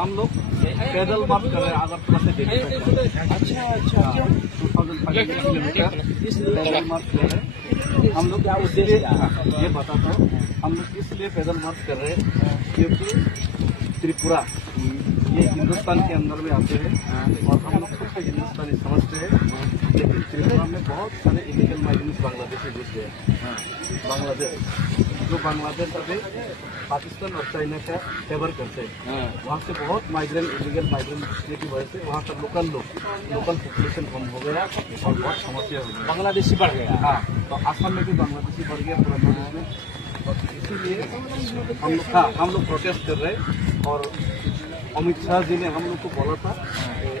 हम लोग पैदल मार्च कर रहे हैं आगरतला से दिल्ली तक। अच्छा 2005 किलोमीटर पैदल मार्च कर रहे हैं हम लोग। क्या उद्देश्य ये बताता हूँ। हम लोग इसलिए पैदल मार्च कर रहे हैं क्योंकि त्रिपुरा ये हिंदुस्तान के अंदर में आते हैं और हम लोग खुद को हिंदुस्तानी समझते हैं, लेकिन त्रिपुरा में बहुत सारे इलीगल माइग्रेंट्स बांग्लादेशी घुस गए। बांग्लादेश जो बांग्लादेश अभी पाकिस्तान और चाइना का फेवर करते हैं, वहाँ से बहुत माइग्रेंट इलीगल माइग्रेंट घुसने की वजह से वहाँ का लोकल पॉपुलेशन कम हो गया और बहुत समस्या हो गई। बांग्लादेशी बढ़ गया। हाँ, तो आसाम में भी बांग्लादेशी बढ़ गया पूरा नॉर्थ में, और इसीलिए हम लोग प्रोटेस्ट कर रहे हैं। और अमित शाह जी ने हम लोग को बोला था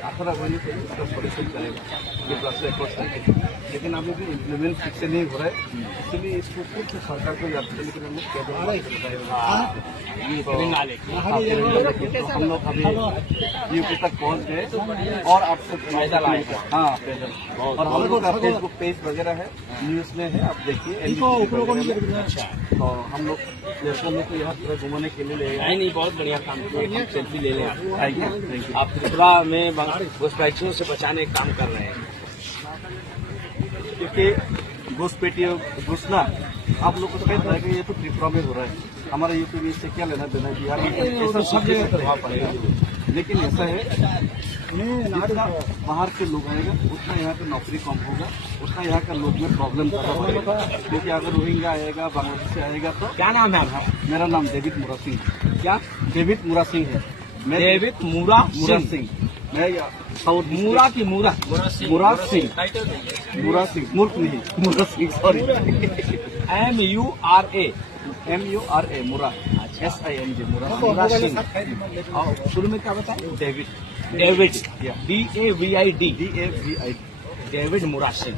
18 महीने से इसका सॉल्यूशन करेगा ये रास्ते अप्रोच करके, लेकिन अभी भी इम्प्लीमेंट ठीक से नहीं हो रहा है। इसलिए इसको फिर से सरकार को याद करने के लिए हम लोग तो हम लोग अभी यूपी तक पहुंच गए और आपसे पैदल आएगा। हाँ पैदल, और हम लोग का फेसबुक पेज वगैरह है, न्यूज में है, आप देखिए। तो हम लोग लड़कों में को यहाँ पूरा घुमाने के लिए ले आए। नहीं, बहुत बढ़िया काम किया। सेल्फी ले लें आइए, थैंक यू। आप त्रिपुरा में घुसपैठियों से बचाने का काम कर रहे हैं, क्योंकि घुसपैठियों घुसना आप लोग को तो कहता है कि ये तो त्रिपुरा में हो रहा है, हमारे यूपी में इससे क्या लेना देना, बिहार में ऐसा सब जगह प्रभाव पड़ेगा। लेकिन ऐसा है जितना बाहर के लोग आएगा उतना यहाँ पे नौकरी कम होगा, उतना यहाँ का लोग में प्रॉब्लम ज्यादा बढ़ेगा। क्योंकि अगर रोहिंग्या आएगा, बांग्लादेश से आएगा तो क्या नाम है आपका? मेरा नाम डेविड मुरा सिंह। क्या? डेविड मुरा सिंह है। मैं डेविड मुरा सिंह। मैं साउथ मुरा की मुरा मुरा सिंह मुरा सिंह मूर्ख नहीं, मुरा सिंह, सॉरी। MURA मुरा, SING मुरा सिंह। और शुरू में क्या बताया? डेविड डेविड या DAVID DAVID डेविड मुरा सिंह।